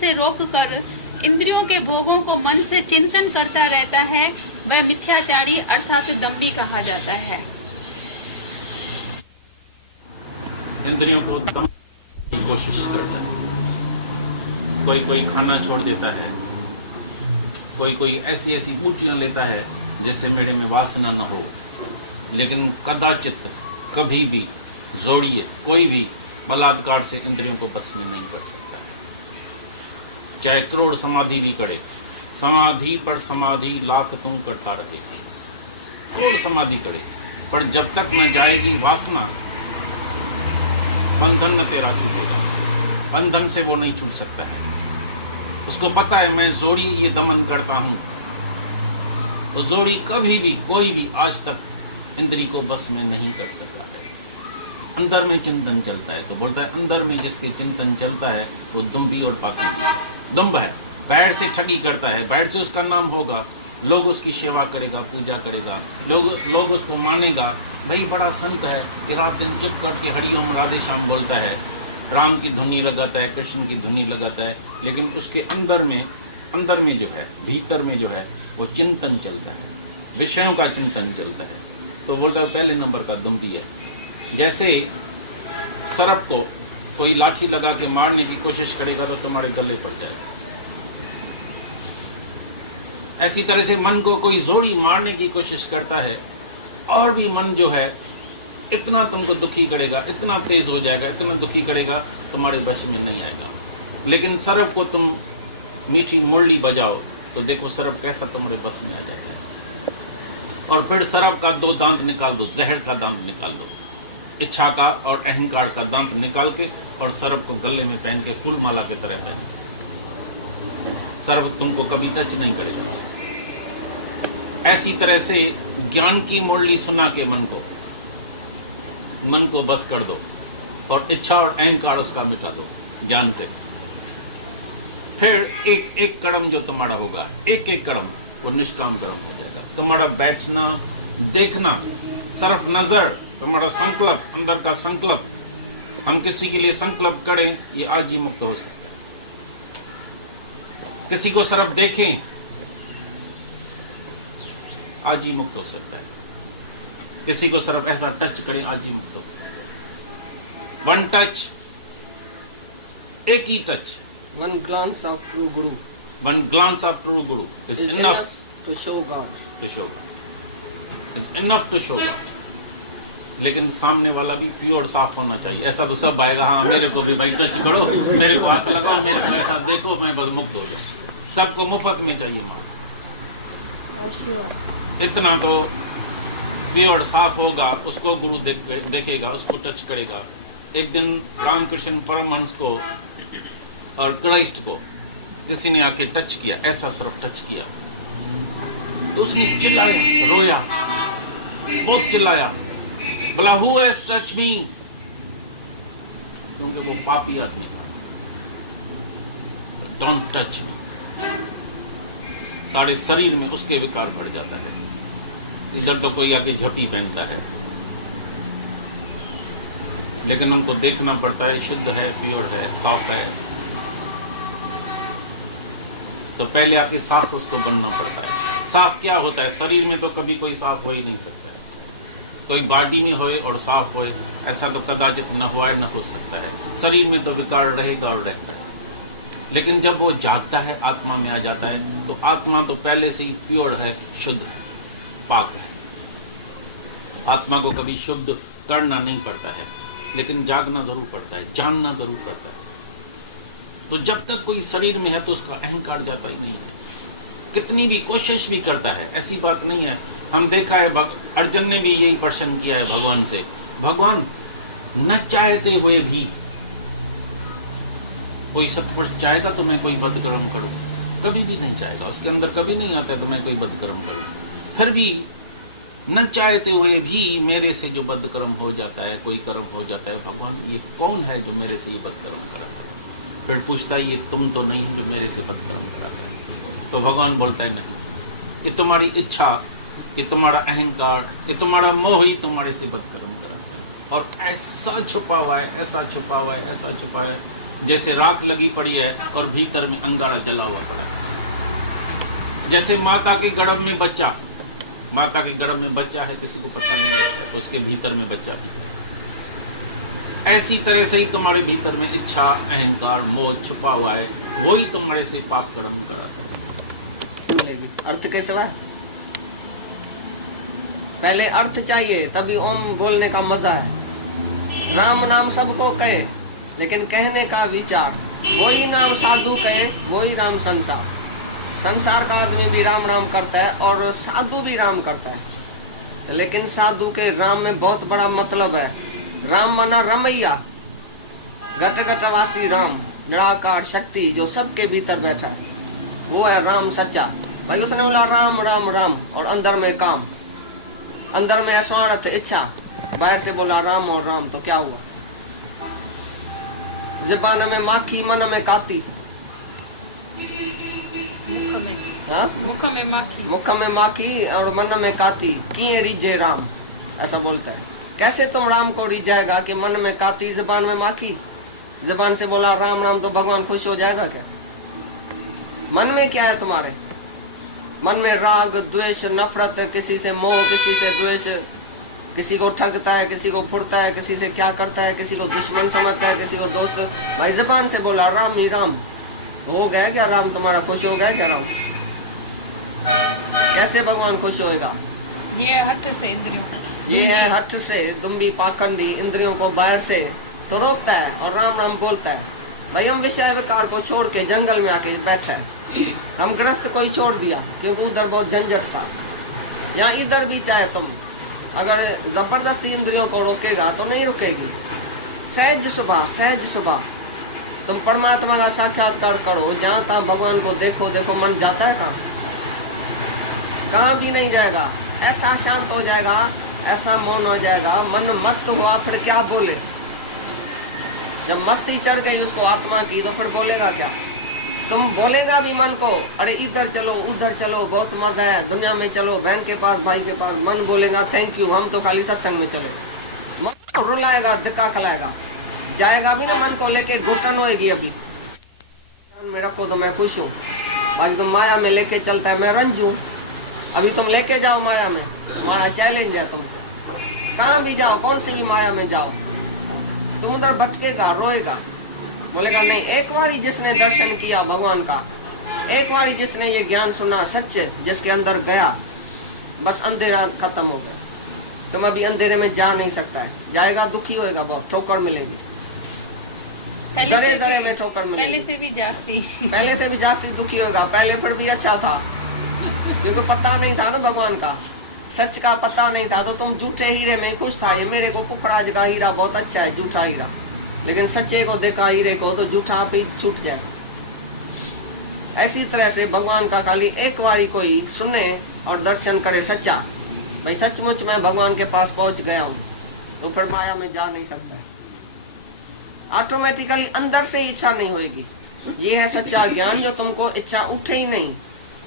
से रोककर इंद्रियों के भोगों को मन से चिंतन करता रहता है वह मिथ्याचारी अर्थात दंभी कहा जाता है। इंद्रियों को दम की कोशिश करता है। कोई कोई खाना छोड़ देता है, कोई कोई ऐसी ऐसी बूटियां लेता है जैसे मेरे में वासना न हो, लेकिन कदाचित कभी भी जोड़िए कोई भी बलात्कार से इंद्रियों को बस में नहीं कर सकता है। चाहे करोड़ समाधि भी करे, समाधि पर समाधि लाख तुम करता रहे, करोड़ समाधि करे, पर जब तक न जाएगी वासना, बंधन न तेरा छूटेगा, बंधन से वो नहीं छूट सकता है। उसको पता है मैं जोड़ी ये दमन करता हूं, तो जोड़ी कभी भी कोई भी आज तक इंद्री को बस में नहीं कर सका है। अंदर में चिंतन चलता है, तो बोलता है अंदर में जिसके चिंतन चलता है वो दुम्बी और पापी दुम्ब है। बाहर से ठगी करता है, बाहर से उसका नाम होगा, लोग उसकी सेवा करेगा, पूजा करेगा, लोग उसको मानेगा, भाई बड़ा संत है कि रात दिन चुप करके हरिओम राधे श्याम बोलता है, राम की धुनी लगाता है, कृष्ण की धुनी लगाता है, लेकिन उसके अंदर में जो है, भीतर में जो है वो चिंतन चलता है, विषयों का चिंतन चलता है। तो बोलता है पहले नंबर का दम्भी है। जैसे सर्प को कोई लाठी लगा के मारने की कोशिश करेगा तो तुम्हारे गले पड़ जाएगा, ऐसी तरह से मन को कोई जोड़ी मारने की कोशिश करता है, और भी मन जो है इतना तुमको दुखी करेगा, इतना तेज हो जाएगा, इतना दुखी करेगा, तुम्हारे बस में नहीं आएगा। लेकिन सर्प को तुम मीठी मुरली बजाओ तो देखो सर्प कैसा तुम्हारे बस में आ जाएगा। और फिर सर्प का 2 दांत निकाल दो, जहर का दांत निकाल दो, इच्छा का और अहंकार का दांत निकाल के, और सर्प को गले में पहन के फूल माला की तरह पहन, सर्प तुमको कभी टच नहीं करेगा। ऐसी तरह से ज्ञान की मुरली सुना के मन को बस कर दो, और इच्छा और अहंकार उसका मिटा दो ज्ञान से। फिर एक एक कर्म जो तुम्हारा होगा, एक एक कर्म वो निष्काम कर्म हो जाएगा। तुम्हारा बैठना, देखना, सिर्फ नजर, तुम्हारा संकल्प, अंदर का संकल्प, हम किसी के लिए संकल्प करें, ये आज ही मुक्त हो सकता है। किसी को सिर्फ देखें, आज ही मुक्त हो सकता है। किसी को सिर्फ ऐसा टच करें, आज ही मुक्त हो सकता है। वन टच, एक ही touch, one glance of true guru is enough to show God. Is enough to show God. लेकिन सामने वाला भी प्योर साफ होना चाहिए। ऐसा तो सब आएगा, हाँ मेरे को भी भाई टच करो, मेरे को हाथ लगाओ, मेरे को ऐसा देखो, मैं बस मुक्त हो जाऊं। सबको मुफ्त में चाहिए मां। इतना तो प्योर साफ होगा, उसको गुरु देखेगा, उसको टच करेगा। एक दिन रामकृष्ण परमहंस को और क्राइस्ट को किसी ने आके टच किया, ऐसा सिर्फ टच किया, तो उसने चिल्लाया, रोया, बहुत चिल्लाया, बोला हु हैज टच मी, क्योंकि वो पापी आदमी था। Don't touch me. सारे शरीर में उसके विकार बढ़ जाता है। इधर तो कोई आके झटी पहनता है, लेकिन उनको देखना पड़ता है शुद्ध है, प्योर है, साफ है, तो पहले आके साफ उसको बनना पड़ता है। साफ क्या होता है? शरीर में तो कभी कोई साफ हो ही नहीं सकता है। कोई बॉडी में होए और साफ होए, ऐसा तो कदाचित न हो सकता है। शरीर में तो विकार रहेगा और रहता है, लेकिन जब वो जागता है, आत्मा में आ जाता है, तो आत्मा तो पहले से ही प्योर है, शुद्ध है, पाक है। आत्मा को कभी शुद्ध करना नहीं पड़ता है, लेकिन जागना जरूर पड़ता है, जानना जरूर पड़ता है। तो जब तक कोई शरीर में है तो उसका अहंकार जाता ही नहीं है, कितनी भी कोशिश भी करता है, ऐसी बात नहीं है। हम देखा है, अर्जुन ने भी यही प्रश्न किया है भगवान से, भगवान न चाहते हुए भी कोई सत्पुरुष चाहेगा तो मैं कोई बदकर्म करूं? कभी भी नहीं चाहेगा, उसके अंदर कभी नहीं आता तो मैं कोई बदकर्म करूं। फिर भी न चाहते हुए भी मेरे से जो बदकर्म हो जाता है, कोई कर्म हो जाता है, भगवान ये कौन है जो मेरे से ये बदकर्म कराता है? फिर पूछता है ये तुम तो नहीं जो मेरे से बदकर्म कराता है? तो भगवान बोलता है नहीं, ये तुम्हारी इच्छा, ये तुम्हारा अहंकार, ये तुम्हारा मोह ही तुम्हारे से बदकर्म कराता है। और ऐसा छुपा हुआ है, ऐसा छुपा हुआ है, ऐसा छुपा है, जैसे राख लगी पड़ी है और भीतर में अंगारा जला हुआ पड़ा है। जैसे माता के गर्भ में बच्चा, माता के गर्भ में बच्चा है, किसी को पता नहीं लगता उसके भीतर में बच्चा है। ऐसी तरह से ही तुम्हारे भीतर में इच्छा, अहंकार, मोह छुपा हुआ है, वही तुम्हारे से पाप कर्म कराता है। अर्थ कैसे हुआ? पहले अर्थ चाहिए, तभी ओम बोलने का मजा है। राम नाम सबको कहे, लेकिन कहने का विचार, वही नाम साधु कहे, वही राम संसार। संसार का आदमी भी राम राम करता है और साधु भी राम करता है, लेकिन साधु के राम में बहुत बड़ा मतलब है। राम माना रमैया, घट घटवासी राम, निराकार शक्ति जो सबके भीतर बैठा है, वो है राम सच्चा। भाई उसने बोला राम राम राम और अंदर में काम, अंदर में अस्वार्थ इच्छा, बाहर से बोला राम और राम, तो क्या हुआ? ज़बान में माखी, मन में काती। मुख में माखी, मुख में माखी और मन में काती, किए रिझे राम, ऐसा बोलता है। कैसे तुम राम को रिझाएगा कि मन में काती, ज़बान में माखी? ज़बान से बोला राम राम तो भगवान खुश हो जाएगा क्या? मन में क्या है तुम्हारे? मन में राग, द्वेष, नफरत, किसी से मोह, किसी से द्वेष, किसी को ठगता है, किसी को फुड़ता है, किसी से क्या करता है, किसी को दुश्मन समझता है, किसी को दोस्त। भाई ज़बान से बोला राम ही राम, हो गया क्या राम? तुम्हारा खुश हो गया क्या राम? कैसे भगवान खुश होएगा? ये हठ से इंद्रियों, ये है हठ से, दुम्बी पाखंडी, इंद्रियों को बाहर से तो रोकता है और राम राम बोलता है। भाई हम विषय विकार को छोड़ के जंगल में आके बैठा है, हम ग्रस्त को ही छोड़ दिया क्योंकि उधर बहुत झंझट था। यहाँ इधर भी चाहे तुम अगर जबरदस्ती इंद्रियों को रोकेगा तो नहीं रुकेगी। सहज सुबह तुम परमात्मा का साक्षात्कार करो, जहाँ तहाँ भगवान को देखो, मन जाता है कहाँ भी नहीं जाएगा। ऐसा शांत हो जाएगा, ऐसा मौन हो जाएगा, मन मस्त हुआ, फिर क्या बोले? जब मस्ती चढ़ गई उसको आत्मा की, तो फिर बोलेगा क्या? तुम बोलेगा भी मन को, अरे इधर चलो उधर चलो, बहुत मजा है, दुनिया में चलो, बहन के पास, भाई के पास। मन बोलेगा थैंक यू, हम तो खाली सत्संग में चले। मन रुलाएगा, धक्का खिलाएगा, जाएगा भी ना मन को लेके, घुटन होएगी। अभी में रखो तो मैं खुश हूँ, आज तुम माया में लेके चलता है मैं रंजू। अभी तुम लेके जाओ माया में, तुम्हारा चैलेंज है। तुम कहाँ भी जाओ, कौन सी भी माया में जाओ, तुम उधर भटकेगा, रोएगा, बोलेगा नहीं। एक बारी जिसने दर्शन किया भगवान का, एक बारी जिसने ये ज्ञान सुना सच, जिसके अंदर गया, बस अंधेरा खत्म हो गया। तुम अभी अंधेरे में जा नहीं सकता है, जाएगा दुखी होएगा, बहुत ठोकर मिलेगी, दरे में ठोकर मिलेगी। पहले से भी जास्ती दुखी होगा। पहले फिर भी अच्छा था क्योंकि पता नहीं था ना भगवान का, सच का पता नहीं था, तो तुम झूठे हीरे में खुश था। ये मेरे को पुखराज का हीरा बहुत अच्छा है, झूठा हीरा, लेकिन सच्चे को देखा हीरे को तो झूठा आप ही छूट जाए। ऐसी तरह से भगवान का खाली एक बारी कोई सुने और दर्शन करे सच्चा, भाई सचमुच मैं भगवान के पास पहुंच गया हूँ, तो फिर माया में जा नहीं सकता है। ऑटोमेटिकली अंदर से इच्छा नहीं होगी। ये है सच्चा ज्ञान, जो तुमको इच्छा उठे ही नहीं।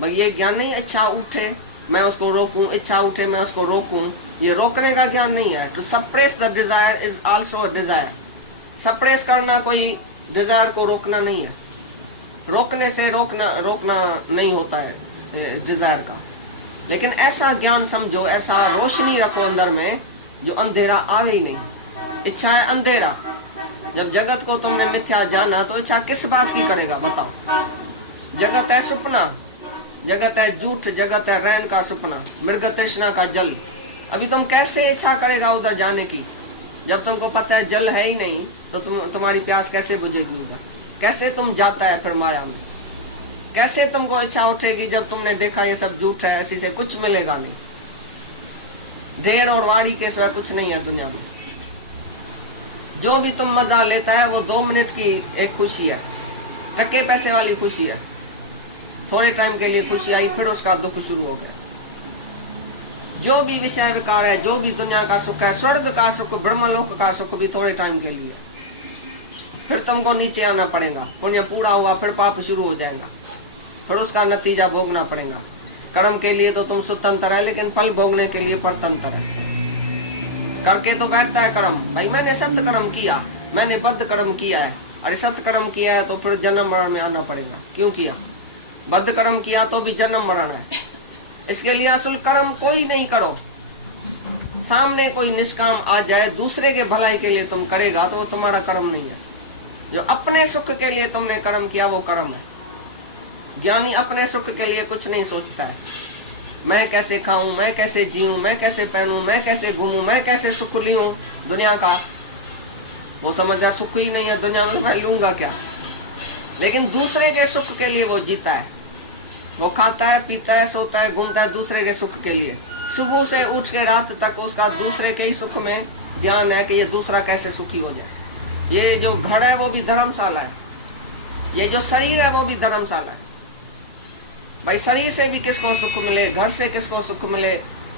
भाई ये ज्ञान नहीं इच्छा उठे मैं उसको रोकूं, इच्छा उठे मैं उसको रोकूं, ये रोकने का ज्ञान नहीं है। To suppress the desire is also a desire. Suppress करना कोई डिजायर को रोकना नहीं है। रोकने से रोकना नहीं होता है डिजायर का। लेकिन ऐसा ज्ञान समझो, ऐसा रोशनी रखो अंदर में, जो अंधेरा आवे ही नहीं। इच्छा है अंधेरा। जब जगत को तुमने मिथ्या जाना तो इच्छा किस बात की करेगा बताओ? जगत है सपना, जगत है झूठ, जगत है रैन का सपना, मृग तृष्णा का जल। अभी तुम कैसे इच्छा करेगा उधर जाने की? जब तुमको पता है जल है ही नहीं, तो तुम्हारी प्यास कैसे बुझेगी उधर? कैसे तुम जाता है फिर माया में? कैसे तुमको इच्छा उठेगी जब तुमने देखा ये सब झूठ है, इसी से कुछ मिलेगा नहीं। ढेर और वाड़ी के सिवा कुछ नहीं है दुनिया में। जो भी तुम मजा लेता है वो 2 मिनट की एक खुशी है, टके पैसे वाली खुशी है। थोड़े टाइम के लिए खुशी आई, फिर उसका दुख शुरू हो गया। जो भी विषय विकार है, जो भी दुनिया का सुख है, स्वर्ग का सुख, ब्रह्मलोक का सुख भी थोड़े टाइम के लिए, फिर तुमको नीचे आना पड़ेगा। पुण्य पूरा हुआ फिर पाप शुरू हो जाएगा, फिर उसका नतीजा भोगना पड़ेगा। कर्म के लिए तो तुम स्वतंत्र है, लेकिन फल भोगने के लिए परतंत्र है। करके तो बैठता है कर्म, भाई मैंने सत्य कर्म किया, मैंने बद्ध कर्म किया है, अरे सत्कर्म किया है तो फिर जन्म मरण में आना पड़ेगा, क्यों किया? बद्ध कर्म किया तो भी जन्म मरण है। इसके लिए असल कर्म कोई नहीं करो। सामने कोई निष्काम आ जाए, दूसरे के भलाई के लिए तुम करेगा तो वो तुम्हारा कर्म नहीं है। जो अपने सुख के लिए तुमने कर्म किया वो कर्म है। ज्ञानी अपने सुख के लिए कुछ नहीं सोचता है। मैं कैसे खाऊं, मैं कैसे जीऊं, मैं कैसे पहनूं, मैं कैसे घूमूं, मैं कैसे सुख लूं दुनिया का। वो समझता सुख ही नहीं है दुनिया में, मैं लूंगा क्या। लेकिन दूसरे के सुख के लिए वो जीता है। वो खाता है, पीता है, सोता है, घूमता है दूसरे के सुख के लिए। सुबह से उठ के रात तक उसका दूसरे के ही सुख में ध्यान है कि ये दूसरा कैसे सुखी हो जाए। ये जो घर है वो भी धर्मशाला है, ये जो शरीर है वो भी धर्मशाला है। भाई शरीर से भी किसको सुख मिले, घर से किसको सुख मिले,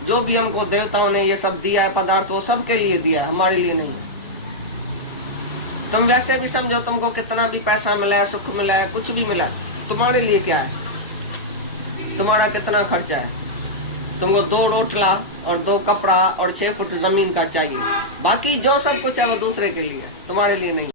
जो भी हमको देवताओं ने ये सब दिया है पदार्थ, वो सबके लिए दिया है, हमारे लिए नहीं है। तुम वैसे भी समझो तुमको कितना भी पैसा मिला है, सुख मिला है, कुछ भी मिला है, तुम्हारे लिए क्या है? तुम्हारा कितना खर्चा है? तुमको 2 रोटला और 2 कपड़ा और 6 फुट जमीन का चाहिए। बाकी जो सब कुछ है वो दूसरे के लिए, तुम्हारे लिए नहीं।